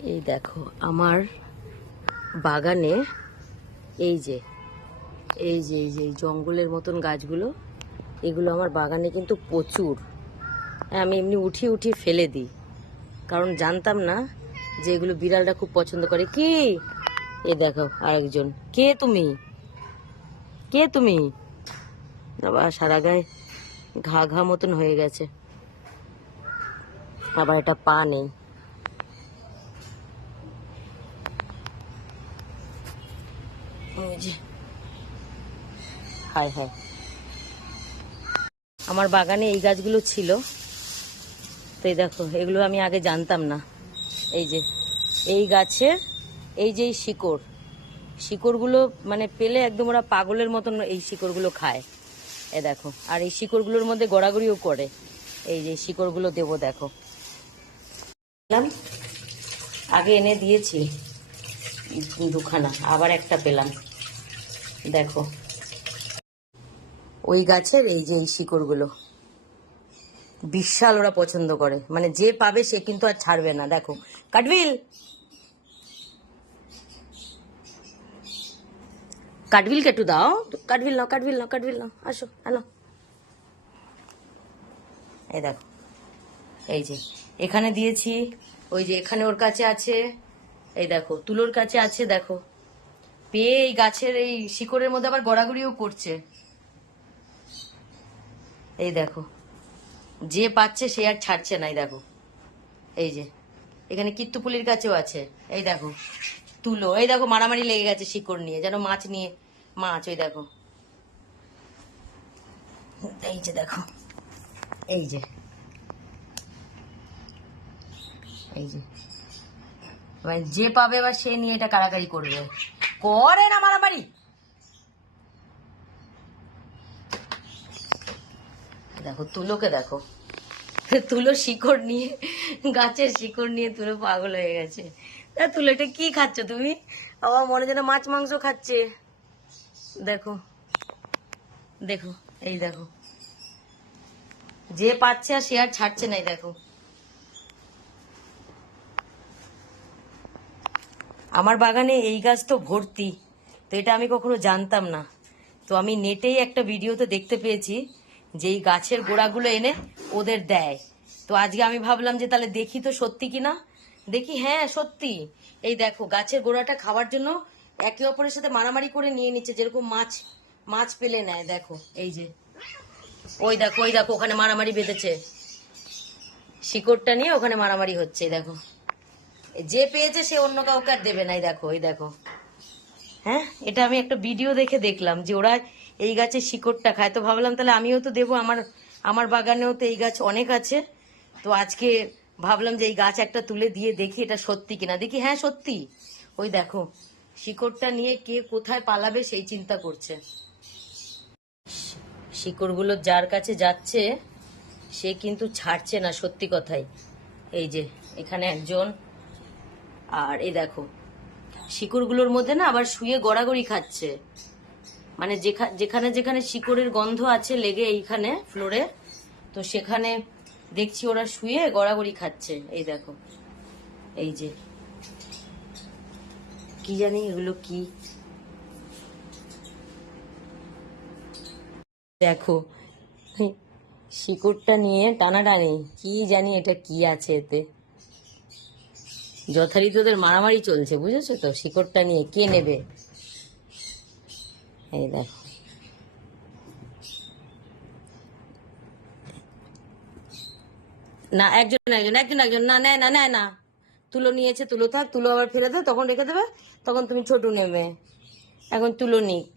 এই দেখো আমার বাগানে এই যে এই যে এই যে এই জঙ্গলের মতন গাছগুলো, এগুলো আমার বাগানে কিন্তু প্রচুর। আমি এমনি উঠিয়ে উঠিয়ে ফেলে দিই, কারণ জানতাম না যে এগুলো বিড়ালটা খুব পছন্দ করে। কি এই দেখো আরেকজন, কে তুমি, কে তুমি? বাবা সারা গায়ে ঘা ঘা মতন হয়ে গেছে, আবার এটা পা নেই। হায় হায়, আমার বাগানে এই গাছগুলো ছিল, তো এই দেখো এগুলো আমি আগে জানতাম না। এই যে এই গাছের এই যে শিকড়গুলো মানে পেলে একদম ওরা পাগলের মতন এই শিকড়গুলো খায়। এ দেখো, আর এই শিকড়গুলোর মধ্যে গড়াগড়িও করে। এই যে শিকড়গুলো দেবো, দেখো আগে এনে দিয়েছি দুখানা, আবার একটা পেলাম। দেখো ওই গাছের এই যে এই শিকড়গুলো বিশাল ওরা পছন্দ করে, মানে যে পাবে সে কিন্তু আর ছাড়বে না। দেখো কাঠবিল, কাঠবিলকে একটু দাও, কাঠবিল নাও, কাঠবিল নাও, কাঠবিল নাও, আসো আনো। এই দেখো এই যে এখানে দিয়েছি, ওই যে এখানে ওর কাছে আছে, এই দেখো তুলোর কাছে আছে। দেখো পেয়ে এই গাছের এই শিকড়ের মধ্যে আবার গড়াগড়িও করছে। এই দেখো যে পাচ্ছে সে আর ছাড়ছে না। এই দেখো এই যে এখানে কীর্তুপুলির কাছেও আছে। এই দেখো তুলো, এই দেখো মারামারি লেগে গেছে শিকড় নিয়ে, যেন মাছ নিয়ে মাছ। ওই দেখো এই যে দেখো এই যে এই যে এবার যে পাবে এবার সে নিয়ে এটা কাড়াকাড়ি করবে, করে না মারামারি। দেখো তুলোকে দেখো, তুলো শিকড় নিয়ে, গাছের শিকড় নিয়ে তুলো পাগল হয়ে গেছে। তা তুলো এটা কি খাচ্ছ তুমি? আমার মনে যেন মাছ মাংস খাচ্ছে। দেখো দেখো এই দেখো যে পাচ্ছে আর সে আর ছাড়ছে না। দেখো আমার বাগানে এই গাছ তো ভর্তি, তো এটা আমি কখনো জানতাম না। তো আমি নেটেই একটা ভিডিওতে দেখতে পেয়েছি যে এই গাছের গোড়াগুলো এনে ওদের দেয়। তো আজকে আমি ভাবলাম যে তাহলে দেখি তো সত্যি কিনা। দেখি, হ্যাঁ সত্যি। এই দেখো গাছের গোড়াটা খাওয়ার জন্য একে অপরের সাথে মারামারি করে নিয়ে নিচ্ছে, যেরকম মাছ মাছ পেলে নেয়। দেখো এই যে ওই দেখো, ওই দেখো ওখানে মারামারি বেঁধেছে, শিকড়টা নিয়ে ওখানে মারামারি হচ্ছে। দেখো যে পেয়েছে সে অন্য কাউকে আর দেবে না। দেখো এই দেখো, হ্যাঁ এটা আমি একটা ভিডিও দেখে দেখলাম যে ওরা এই গাছের শিকড়টা খায়। তো ভাবলাম তাহলে আমিও তো দেবো, আমার আমার বাগানেও তো এই গাছ অনেক আছে। তো আজকে ভাবলাম যে এই গাছ একটা তুলে দিয়ে দেখি এটা সত্যি কিনা। দেখি হ্যাঁ সত্যি। ওই দেখো শিকড়টা নিয়ে কে কোথায় পালাবে সেই চিন্তা করছে। শিকড়গুলো যার কাছে যাচ্ছে সে কিন্তু ছাড়ছে না, সত্যি কথাই। এই যে এখানে একজন, আর এই দেখো শিকড়গুলোর মধ্যে না আবার শুয়ে গড়াগড়ি খাচ্ছে, মানে যেখানে যেখানে শিকড়ের গন্ধ আছে লেগে এইখানে ফ্লোরে, তো সেখানে দেখছি ওরা শুয়ে গড়াগড়ি খাচ্ছে। এই দেখো এই যে কি জানি এগুলো কি, দেখো শিকড়টা নিয়ে টানাটানি, কি জানি এটা কি আছে এতে। যথারীতি ওদের মারামারি চলছে, বুঝেছো তো, শিকড়টা নিয়ে কে নেবে। এই দেখো না, একজন একজন একজন একজন, না নেয় না, নেয় না। তুলো নিয়েছে, তুলো থাক, তুলো আবার ফেলে দেবে, তখন রেখে দেবে, তখন তুমি ছোট নেবে। এখন তুলো নিক।